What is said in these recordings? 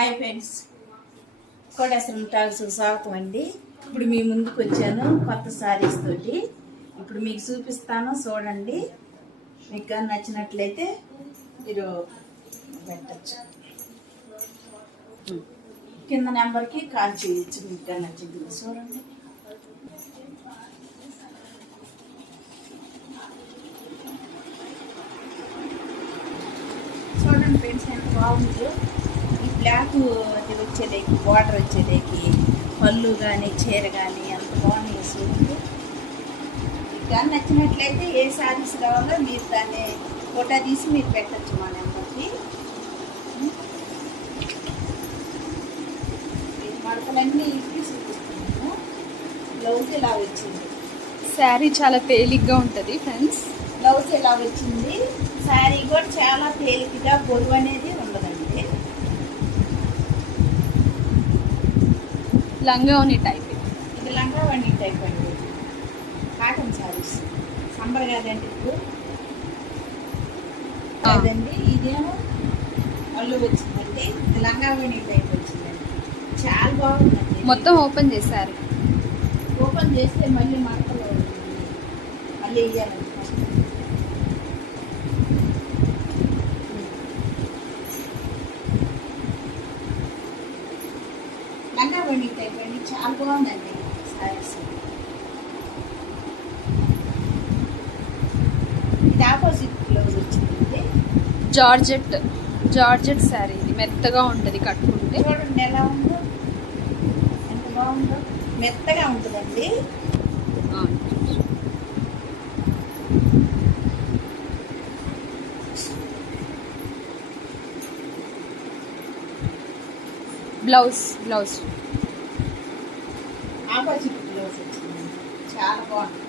Hi friends, కోడేశ్వరం టాల్స్ స్వాగతం అండి. ఇప్పుడు మీ ముందుకు వచ్చాను కొత్త శారీస్ తోటి. ఇప్పుడు మీకు చూపిస్తాను, చూడండి. మీకు నచ్చినట్లయితే మీరు పెట్టచ్చు. కింద నెంబర్కి కాల్ చేయొచ్చు. మీకు నచ్చింది చూడండి. చూడండి ఫ్రెండ్స్, ఎంత బాగుందో. ఈ బ్లాక్ అది వచ్చేదేకి, బార్డర్ వచ్చేదేకి, పళ్ళు కానీ చీర కానీ ఎంత బాగున్నాయి చూడండి. మీకు నచ్చినట్లయితే ఏ శారీస్ కావాలో మీరు దాన్ని ఫోటో తీసి మీరు పెట్టచ్చు మా నెంబర్కి. మడతలన్నీ ఇప్పి చూపిస్తున్నాము. బ్లౌజ్ ఇలా వచ్చింది. శారీ చాలా తేలిగ్గా ఉంటుంది ఫ్రెండ్స్. బ్లౌజ్ ఎలా వచ్చింది. శారీ కూడా చాలా తేలికగా, బరువు అనేది ఉండదండి. లంగావోని టైప్. ఇది లంగావోని టైప్ అండి. కాటన్ శారీస్ సంబర్ కాదండి ఇప్పుడు కాదండి. ఇదేమో అల్లు వచ్చిందండి. ఇది లంగావోని టైప్ వచ్చిందండి. చాలా బాగుందండి. మొత్తం ఓపెన్ చేశారు. ఓపెన్ చేస్తే మళ్ళీ మడతలు మళ్ళీ వేయాలండి. లంగావోని టైప్ అండి. చాలా బాగుందండి శారీస్. ఇది ఆపోజిట్ బ్లౌజ్ వచ్చిందండి. జార్జెట్ శారీ. ఇది మెత్తగా ఉంటుంది కట్టుకుంటే. చూడండి ఎలా ఉందో, ఎంత బాగుందో. మెత్తగా ఉంటుందండి. బ్లౌజ్ ఆపోజిట్ బ్లౌజ్ వచ్చింది. చాలా బాగుంది.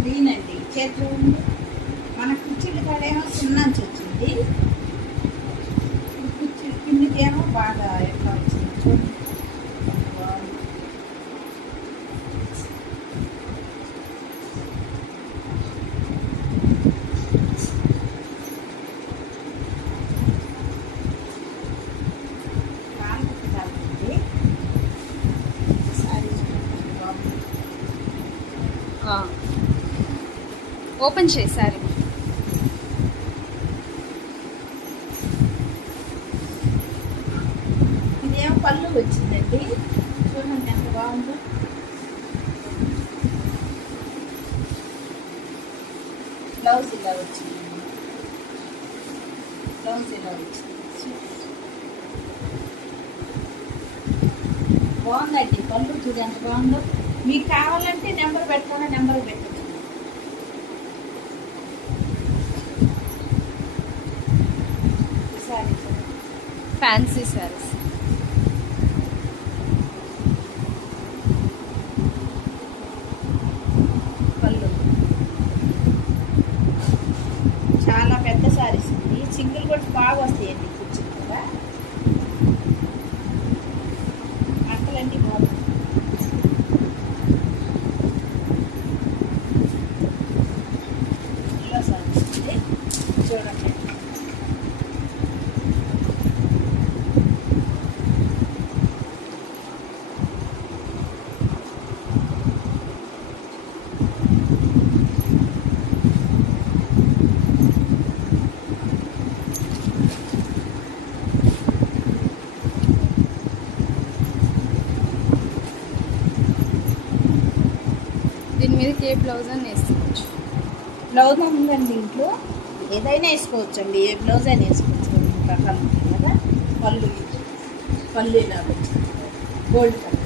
గ్రీన్ అండి. చేతిలో ఉంది. మన కుర్చీలు కాడేమో సున్నాంచి వచ్చింది. కుర్చీ కిందికేమో బాగా ఎట్లా వచ్చింది చూడండి. బాగుంది. ఓపెన్ చేశారు. ఇదేమో పళ్ళు వచ్చిందండి. చూడండి ఎంత బాగుందో. బ్లౌజ్ ఇలా వచ్చిందండి. బ్లౌజ్ ఇలా వచ్చింది. బాగుందండి. పళ్ళు చూడు ఎంత బాగుందో. మీకు కావాలంటే నెంబర్ పెట్టుకున్న నెంబర్ పెట్టచ్చు. ఫ్యాన్సీ శారీస్. పళ్ళు చాలా పెద్ద శారీస్ ఉంది. సింగిల్ కూడా బాగా వస్తాయండి. కూర్చుని కూడా అట్టలన్నీ బాగుంది. ఇలా శారీస్ ఉంది. చూడండి. దీని మీద ఏ బ్లౌజ్ అని వేసుకోవచ్చు. బ్లౌజ్ ఉందండి ఇంట్లో. ఏదైనా వేసుకోవచ్చు అండి. ఏ బ్లౌజ్ అయినా వేసుకోవచ్చు. రెండు రకాలు ఉంటాయి కదా. పళ్ళు ఇలా వచ్చింది. గోల్డ్ కలర్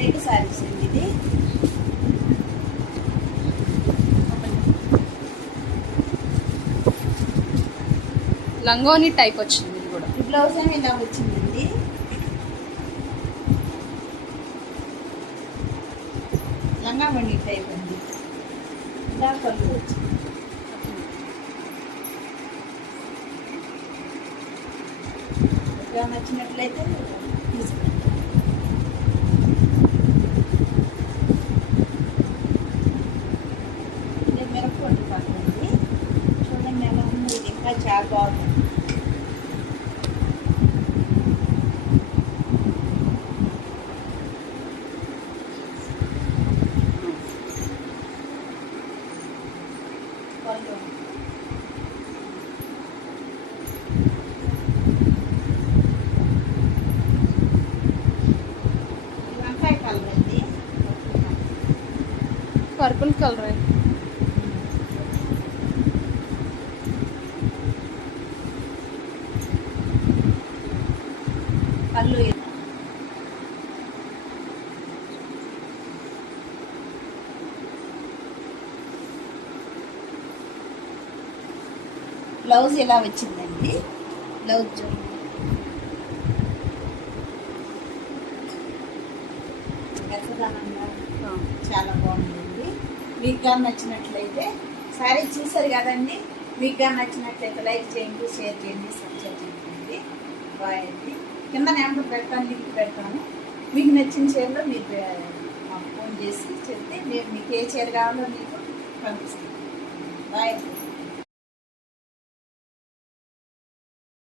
రెండు శారీస్ అండి. ఇది లంగావోని టైప్ వచ్చింది. ఇది కూడా ఈ బ్లౌజ్ ఏమి ఇలా వచ్చిందండి. లంగావోని టైప్ అండి. ఇలా పళ్ళు వచ్చింది. ఇంకా నచ్చినట్లయితే తీసుకోండి. ఇది మిరపపొడి పడుతుంది చూడండి ఎలా ఉంది. ఇది ఇంకా చాలా బాగుంది. పళ్ళు ఇది వంకాయ కలర్ అండి. Purple colour. పళ్ళు బ్లౌజ్ ఇలా వచ్చిందండి. బ్లౌజ్ చూడండి. మెత్తదనంగా చాలా బాగుందండి. మీకు కానీ నచ్చినట్లయితే సారీ చూసారు కదండి. మీకు కానీ నచ్చినట్లయితే లైక్ చేయండి, షేర్ చేయండి, సబ్స్క్రైబ్ చేయండి. బాయ్ అండి. కింద నెంబర్ పెడతాను, లింక్ పెడతాను. మీకు నచ్చిన చీరలో మీరు మాకు ఫోన్ చేసి చెప్తే మేము మీకు ఏ చీర కావాలో మీకు పంపిస్తాం. బాయ్ అండి.